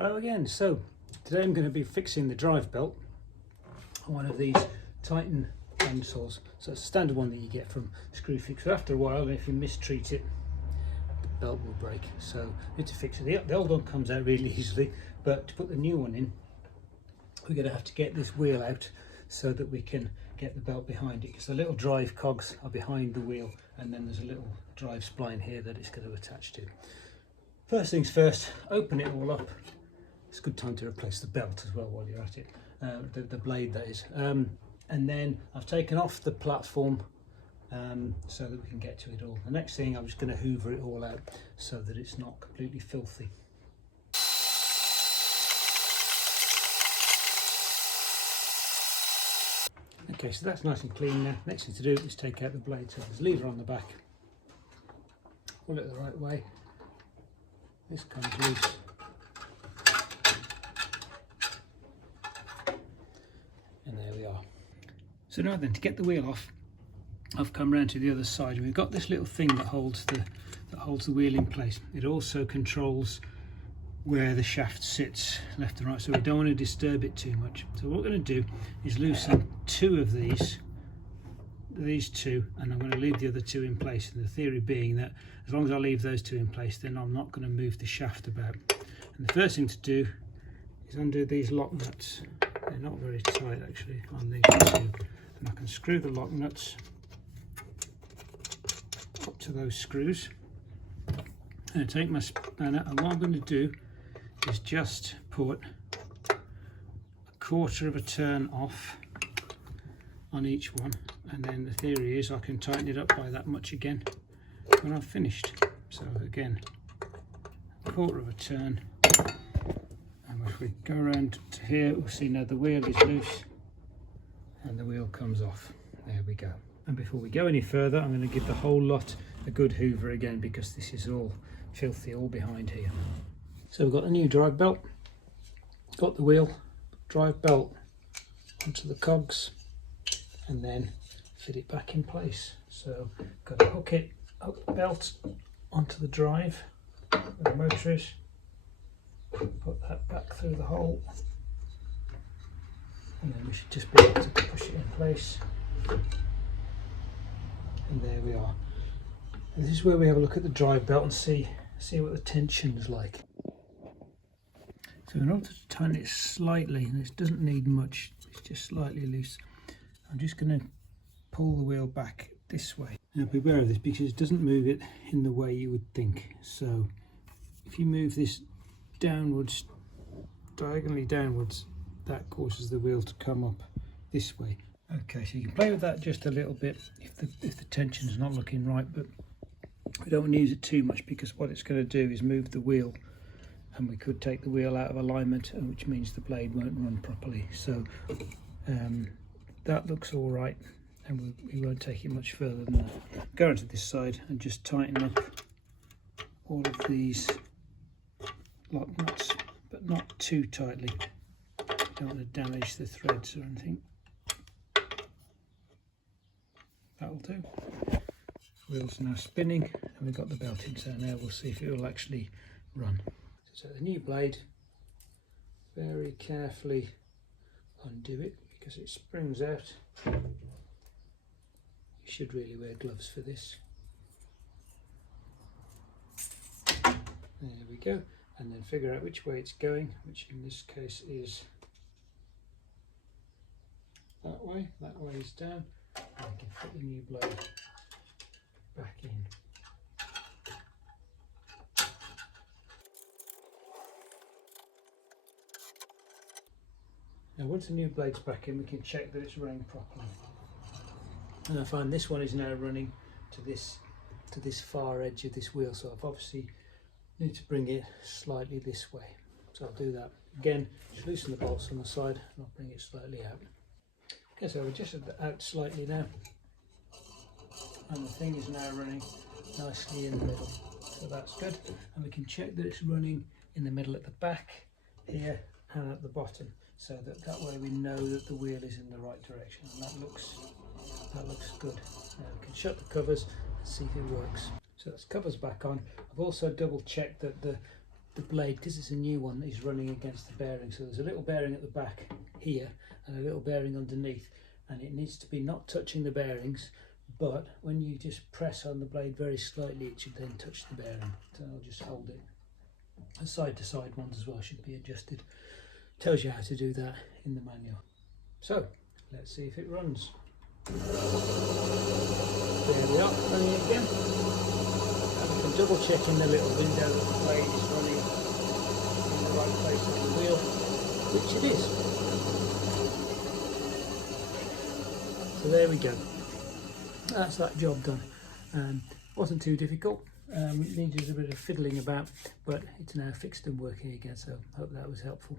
Hello again. So today I'm going to be fixing the drive belt on one of these Titan bandsaws. So it's a standard one that you get from Screwfix. But after a while, if you mistreat it, the belt will break. So I need to fix it. The old one comes out really easily, but to put the new one in, we're going to have to get this wheel out so that we can get the belt behind it, because the little drive cogs are behind the wheel, and then there's a little drive spline here that it's going to attach to. First things first, open it all up. It's a good time to replace the belt as well while you're at it, the blade that is. And then I've taken off the platform so that we can get to it all. The next thing, I'm just going to hoover it all out so that it's not completely filthy. Okay, so that's nice and clean now. Next thing to do is take out the blade. So there's a lever on the back. Pull it the right way. This comes loose. And there we are. So now then, to get the wheel off, I've come round to the other side, and we've got this little thing that holds the wheel in place. It also controls where the shaft sits, left and right, so we don't want to disturb it too much. So what we're going to do is loosen two of these two, and I'm going to leave the other two in place. And the theory being that as long as I leave those two in place, then I'm not going to move the shaft about. And the first thing to do is undo these lock nuts. They're not very tight actually on these two, and I can screw the lock nuts up to those screws. And I take my spanner, and what I'm going to do is just put a quarter of a turn off on each one, and then the theory is I can tighten it up by that much again when I've finished. So again, a quarter of a turn. And if we go around to here, we'll see now the wheel is loose and the wheel comes off. There we go. And before we go any further, I'm going to give the whole lot a good hoover again, because this is all filthy all behind here. So we've got the new drive belt, got the wheel, drive belt onto the cogs, and then fit it back in place. So got to hook the belt onto the drive where the motor is. Put that back through the hole, and then we should just be able to push it in place. And there we are. And this is where we have a look at the drive belt and see what the tension is like. So in order to tighten it slightly, and this doesn't need much, it's just slightly loose, I'm just going to pull the wheel back this way. Now beware of this, because it doesn't move it in the way you would think. So if you move this downwards, diagonally downwards, that causes the wheel to come up this way. Okay, so you can play with that just a little bit if the tension's not looking right, but we don't want to use it too much, because what it's going to do is move the wheel, and we could take the wheel out of alignment, which means the blade won't run properly. So that looks all right, and we won't take it much further than that. Go onto this side and just tighten up all of these lock nuts, but not too tightly. Don't want to damage the threads or anything. That'll do. Wheel's now spinning, and we've got the belt in, so now we'll see if it will actually run. So the new blade, very carefully undo it because it springs out. You should really wear gloves for this. There we go. And then figure out which way it's going, which in this case is that way is down, and I can put the new blade back in. Now once the new blade's back in, we can check that it's running properly. And I find this one is now running to this far edge of this wheel, so I've obviously need to bring it slightly this way. So I'll do that. Again, just loosen the bolts on the side, and I'll bring it slightly out. Okay, so we're just out slightly now, and the thing is now running nicely in the middle. So that's good. And we can check that it's running in the middle at the back here and at the bottom, so that way we know that the wheel is in the right direction, and that looks good. Now we can shut the covers and see if it works. So that's covers back on. I've also double checked that the the blade, because it's a new one, is running against the bearing. So there's a little bearing at the back here and a little bearing underneath, and it needs to be not touching the bearings, but when you just press on the blade very slightly, it should then touch the bearing. So I'll just hold it. The side to side ones as well should be adjusted. Tells you how to do that in the manual. So let's see if it runs. There we are, running again. And we can double check in the little window that the blade is running in the right place on the wheel, which it is. So there we go. That's that job done. Wasn't too difficult. Needed a bit of fiddling about, but it's now fixed and working again, so hope that was helpful.